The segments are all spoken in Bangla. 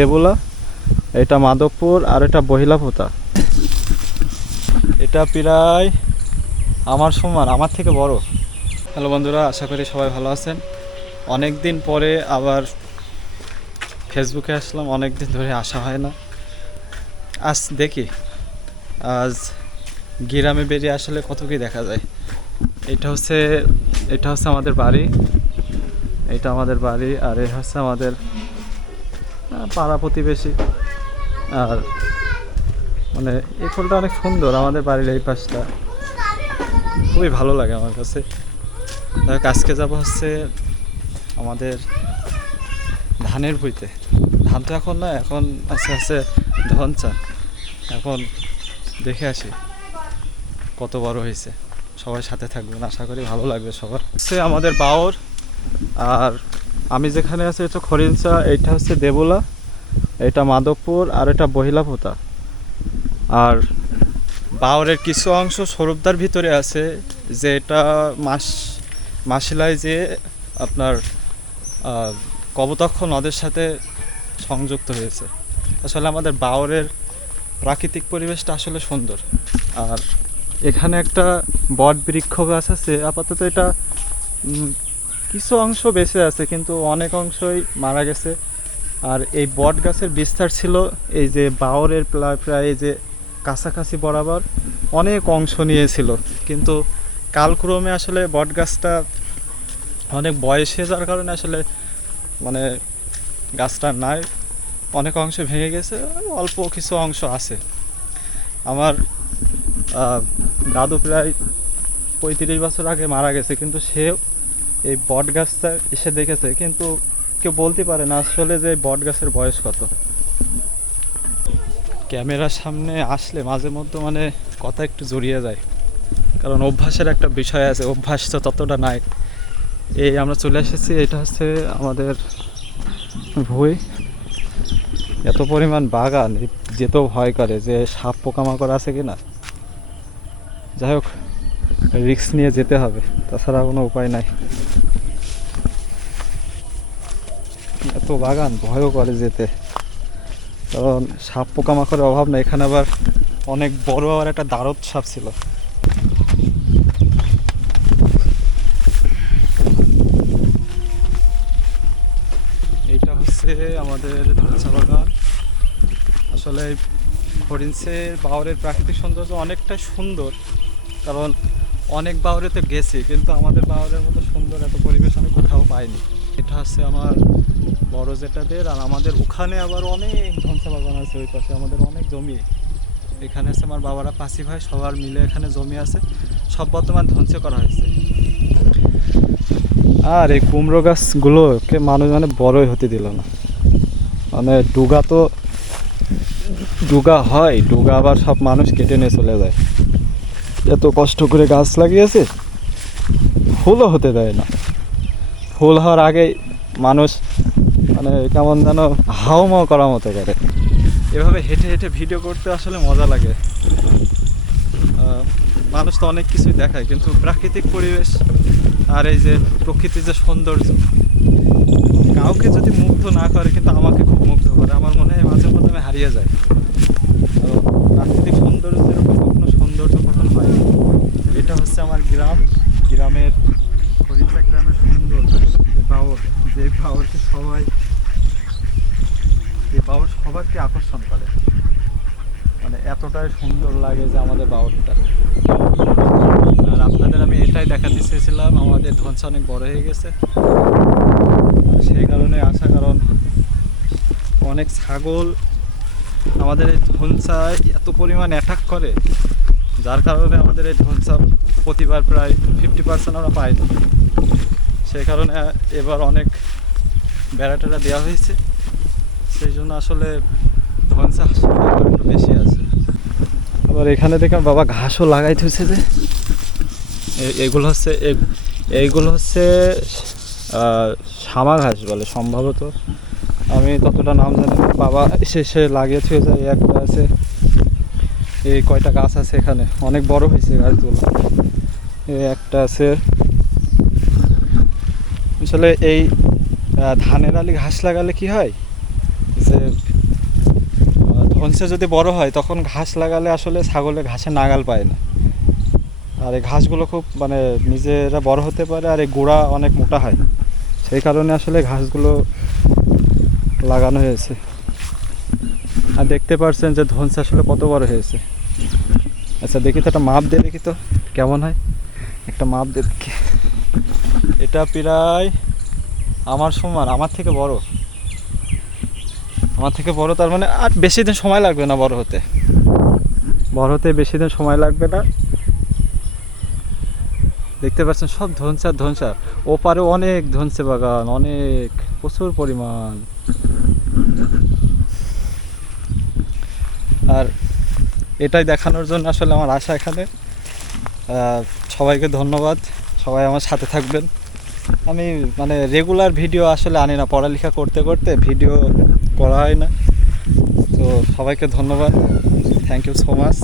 দেবুলা, এটা মাধবপুর, আর এটা বহিলাপোতা। এটা প্রায় আমার সমান, আমার থেকে বড়। হ্যালো বন্ধুরা, আশা করি সবাই ভালো আছেন। অনেক দিন পরে আবার ফেসবুকে আসলাম, অনেক দিন ধরে আসা হয় না। আজ দেখি, আজ গ্রামে বেরিয়ে আসলে কত কি দেখা যায়। এটা হচ্ছে আমাদের বাড়ি, এটা আমাদের বাড়ি, আর এই হচ্ছে আমাদের পাড়া প্রতিবেশী। আর মানে এই ফুলটা অনেক সুন্দর, আমাদের বাড়ির এই পাশটা খুবই ভালো লাগে আমার কাছে। আজকে যাবো হচ্ছে আমাদের ধানের ভুঁইতে। ধান তো এখন না, এখন আস্তে আস্তে ধনচা। এখন দেখে আসি কত বড় হয়েছে। সবাই সাথে থাকবেন, আশা করি ভালো লাগবে সবার। হচ্ছে আমাদের বাওর, আর আমি যেখানে আছি এটা খরিঞ্চা, এইটা হচ্ছে দেবুলা, এটা মাধবপুর, আর এটা বহিলাপোতা। আর বাওরের কিছু অংশ স্বরূপদার ভিতরে আছে, যে এটা মাসিলাই যে আপনার কপোতাক্ষ নদের সাথে সংযুক্ত হয়েছে। আসলে আমাদের বাওরের প্রাকৃতিক পরিবেশটা আসলে সুন্দর। আর এখানে একটা বট বৃক্ষ গাছ আছে, আপাতত এটা কিছু অংশ বেঁচে আছে, কিন্তু অনেক অংশই মারা গেছে। আর এই বট গাছের বিস্তার ছিল এই যে বাওরের প্রায় এই যে কাছাকাছি বরাবর অনেক অংশ নিয়েছিল, কিন্তু কালক্রমে আসলে বট গাছটা অনেক বয়স হয়ে যাওয়ার কারণে আসলে মানে গাছটা নাই, অনেক অংশ ভেঙে গেছে, অল্প কিছু অংশ আছে। আমার দাদু প্রায় 35 বছর আগে মারা গেছে, কিন্তু সেও এই বট গাছটা এসে দেখেছে, কিন্তু কেউ বলতে পারে না আসলে যে বট গাছের বয়স কত। ক্যামেরার সামনে আসলে মাঝে মধ্যে মানে কথা একটু জড়িয়ে যায়, কারণ অভ্যাসের একটা বিষয় আছে, অভ্যাস তো ততটা নাই। এই আমরা চলে এসেছি, এটা হচ্ছে আমাদের ভুঁই। এত পরিমাণ বাগান, যেতেও ভয় করে যে সাপ পোকামাকড় আছে কিনা। যাই হোক, রিস্ক নিয়ে যেতে হবে, তাছাড়া কোনো উপায় নাই। এত বাগান, ভয়ও করে যেতে, কারণ সাপ পোকামাকড়ের অভাব নেই। এখানে আবার অনেক বড় আর একটা দারদ সাপ ছিল। এইটা হচ্ছে আমাদের ধনচা বাগান। আসলে হরিণসের বাওরের প্রাকৃতিক সৌন্দর্য অনেকটাই সুন্দর, কারণ অনেক বাওরেতে গেছি, কিন্তু আমাদের বাওরের মতো সুন্দর এত পরিবেশ আমি কোথাও পাইনি। এটা হচ্ছে আমার বড় জেঠাদের, আর আমাদের ওখানে আবার অনেক ধনচা বাগান আছে, ওই পাশে আমাদের অনেক জমি। এখানে আছে আমার বাবারা 5 ভাই, সবার মিলে এখানে জমি আছে, সব বর্তমান ধ্বংস করা হয়েছে। আর এই কুমড়ো গাছগুলোকে মানুষ মানে বড়ই হতে দিল না। মানে ডুগা হয়, ডুগা আবার সব মানুষ কেটে নিয়ে চলে যায়। এত কষ্ট করে গাছ লাগিয়েছে, ফুলও হতে দেয় না। ফুল হওয়ার আগেই মানুষ মানে কেমন যেন হাউমাউ করার মতো করে। এভাবে হেঁটে হেঁটে ভিডিও করতে আসলে মজা লাগে। মানুষ তো অনেক কিছুই দেখায়, কিন্তু প্রাকৃতিক পরিবেশ আর এই যে প্রকৃতির যে সৌন্দর্য কাউকে যদি মুগ্ধ না করে, কিন্তু আমাকে খুব মুগ্ধ করে। আমার মনে হয় মাঝে মধ্যে আমি হারিয়ে যাই। প্রাকৃতিক সৌন্দর্য যেরকম কখনো সৌন্দর্য কখনো হয়। এটা হচ্ছে আমার গ্রামের হরিচা গ্রামের সুন্দর বাওর, যে বাওরকে সবাইকে আকর্ষণ করে। মানে এতটাই সুন্দর লাগে যে আমাদের বাওরটা। আর আপনাদের আমি এটাই দেখাতে চেয়েছিলাম, আমাদের ধনচা অনেক বড় হয়ে গেছে, সেই কারণে আসা। কারণ অনেক ছাগল আমাদের এই ধনচায় এত পরিমাণ অ্যাটাক করে, যার কারণে আমাদের এই ধনচা প্রতিবার প্রায় 50% আমরা পাই না। সেই কারণে এবার অনেক বেড়া দেওয়া হয়েছে, সেই জন্য আসলে ধনচা একটু বেশি আছে। আবার এখানে দেখলাম বাবা ঘাসও লাগাইতে হচ্ছে, যে এইগুলো হচ্ছে শামা ঘাস বলে সম্ভবত, আমি ততটা নাম জানি না। বাবা সে লাগিয়েছে, যায় একটা আছে, এই কয়টা গাছ আছে এখানে, অনেক বড় হয়েছে গাছগুলো। এই একটা আছে। আসলে এই ধানের আলি ঘাস লাগালে কি হয়, যে ধনসে যদি বড় হয় তখন ঘাস লাগালে আসলে ছাগলে ঘাসে নাগাল পায় না। আর এই ঘাসগুলো খুব মানে নিজেরা বড় হতে পারে, আর এই গোড়া অনেক মোটা হয়, সেই কারণে আসলে ঘাসগুলো লাগানো হয়েছে। আর দেখতে পাচ্ছেন যে ধনসে আসলে কত বড় হয়েছে। আচ্ছা দেখি তো একটা মাপ দিয়ে দেখি তো কেমন হয়, একটা মাপ দিয়ে দেখি। এটা প্রায় আমার সমান, আমার থেকে বড়, আমার থেকে বড়। তার মানে আর বেশি দিন সময় লাগবে না বড় হতে, বড় হতে বেশি দিন সময় লাগবে না। দেখতে পাচ্ছেন সব ধনসার ধনসা, ওপারে অনেক ধনসে বাগান, অনেক প্রচুর পরিমাণ। আর এটাই দেখানোর জন্য আসলে আমার আশা এখানে। সবাইকে ধন্যবাদ, সবাই আমার সাথে থাকবেন। আমি মানে রেগুলার ভিডিও আসলে আনি না, পড়ালেখা করতে করতে ভিডিও করা হয় না। তো সবাইকে ধন্যবাদ, থ্যাংক ইউ সো মাচ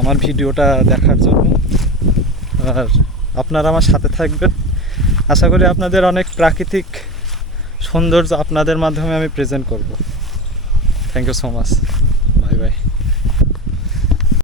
আমার ভিডিওটা দেখার জন্য। আর আপনারা আমার সাথে থাকবেন, আশা করি আপনাদের অনেক প্রাকৃতিক সৌন্দর্য আপনাদের মাধ্যমে আমি প্রেজেন্ট করব। Thank you so much, bye by.